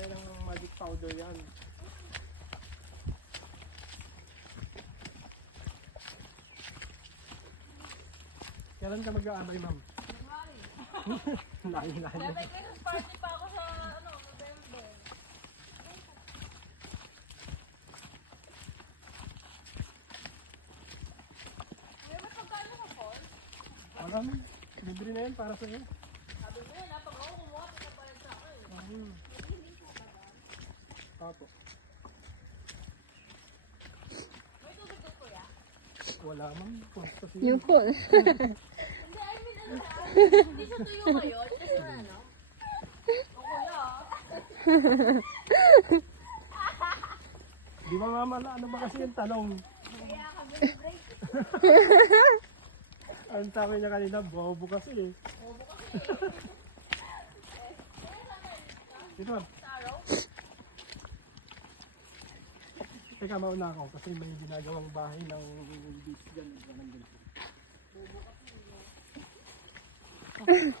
tayo ng magic powder yan. Kailan ka mag-aamay, ma'am? Layo. May Christmas party pa ako sa November. May pagkano ka, Paul? Wala mo. Libre na yan para sa'yo. Sabi mo yun, pag ako kumuha, pinapalit sa akin. Apo. May tubig ko, kuya? Wala, ma'am. Posta siya. Yung pool. Hindi, I mean, hindi siya tuyo ngayon. Kasi ano? O kuya. Di ba, ma'am? Ano ba kasi yung tanong? Kaya kami break. Ang sabi niya kanina, bobo kasi eh. Bobo kasi. Ito, ma'am. Taro? Teka, mauna ako kasi may ginagawang bahay ng beach dyan. Bobo kasi.